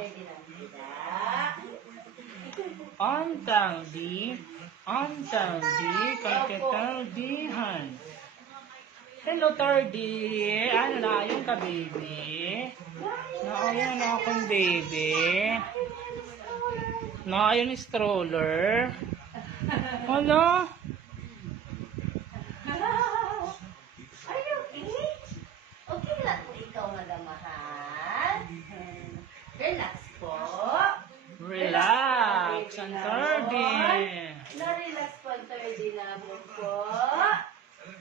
Pwede lang sila. Antang di, kakitaldihan. Hello, Tardy. Ano na, yung ka, baby? Naayon na akong baby. Naayon stroller. Hala? Are you okay? Okay lang po ikaw, madamahal. Relax po. Relax, ang Tardy. Na-relax po ang Tardy namin po.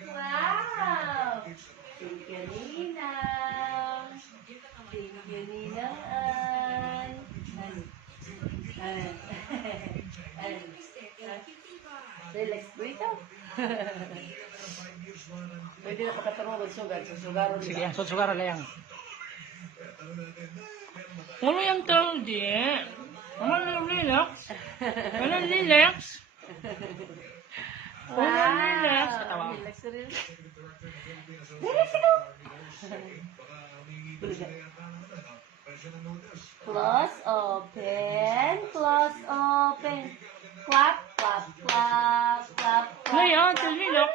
Wow! Thank you, Ninang. Thank you, Ninang. Relax po ikaw. Pwede na pagkatanong magsugar. Susugaron Sige, susugar na yan. Ano yung Tardy? Ano relax? Ano relax? Relax. Katawa. Relax, relax. Relax ikaw. Close, open. Close, open. Clap, clap, clap, clap, clap. Ngayon, relax.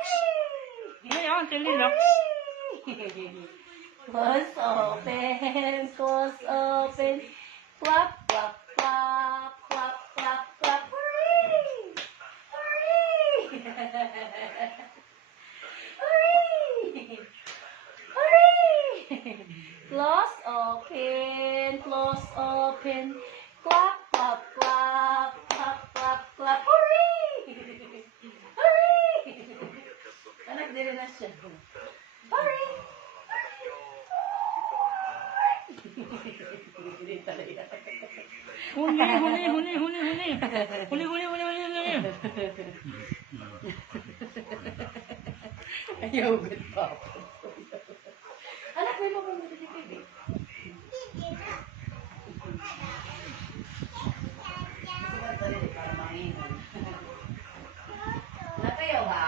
Ngayon, relax. Close, open. Close, open. Clap, clap, clap, clap, clap, clap. Hooray! Hooray! Hooray! Close, open. Close, open. Clap, clap, clap, clap, clap, clap. Hooray! Hooray! Anak, dili na siya. Hooray! Hindi talaga. Huli. Ayaw, good papa. Anak, may mapunta dito, baby. Para manginom. Anak, kayo ba?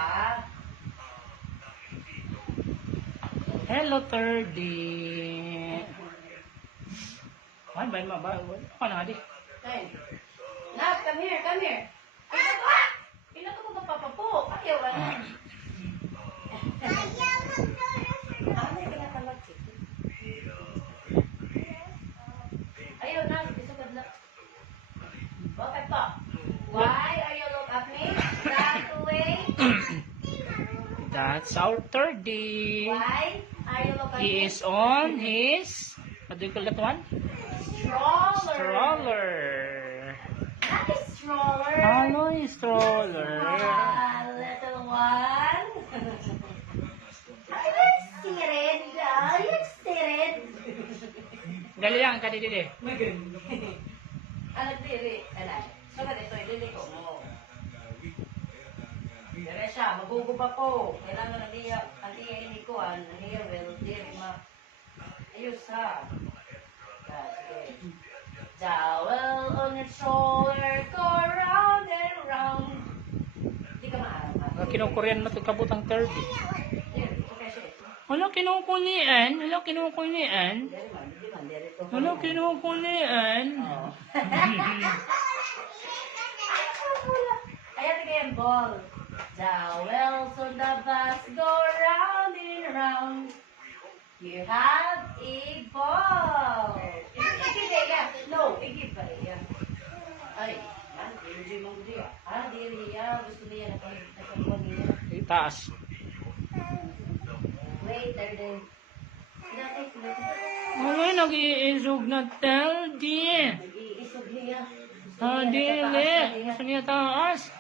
Hello, Tardy. Ay, ba ma ba? Ano na di? Hey. Nak, come here, come here. Ay, naku! Ina ko magpapapo. Ayaw ka na. Ano yung pinakalag? Ayaw na, isugad na. Okay po. Why are you look at me? That way? That's our Tardy. Why are you look at He me? is on his, what do you call that one? Stroller. Not a stroller. Ano yung stroller? Little one. Are you excited? Are you excited? Dali lang, kadididi. Maganda. Anak diri, anak. So ka dito, dili ko mo. Dire siya, maguguba ko. Kailangan na niya, ang iya ini ko, ang iya will diri ma. Ayos ha. Sige. Jowl on your shoulder, go round and round. Di ka maarap. Kinukurian mo ito kabutang Tardy. Diri, okay siya. Wala kinukunian. Diri man, diri ko. Wala kinukunian. Oo. Ayan na yung ball. Jowels on the bus go round and round. You have a ball. Igib ya. No, igib ba ya? Ay, man, hindi mo dia. Ah, diri ya. Gusto niya nakakuha niya. Itaas. Wait, there. Ano nag-iisog na Tardy? Nag-iisog niya. Dili. Gusto niya taas.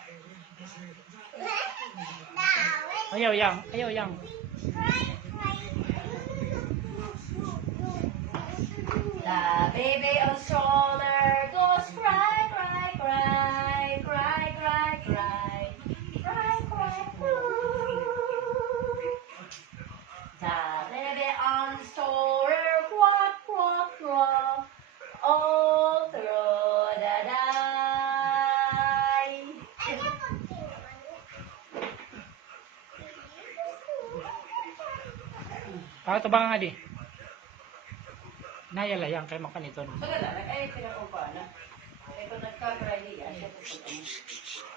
Ayaw yang. The baby on shoulder goes cry, cry, cry, cry, cry, cry, cry, cry, the baby on shoulder quack, quack, quack, all through the night. Ito ba nga di? Nayalayang kay makaniton. Sagala, ay pinag-upa na. Ay kung nagkakaray niya, siya po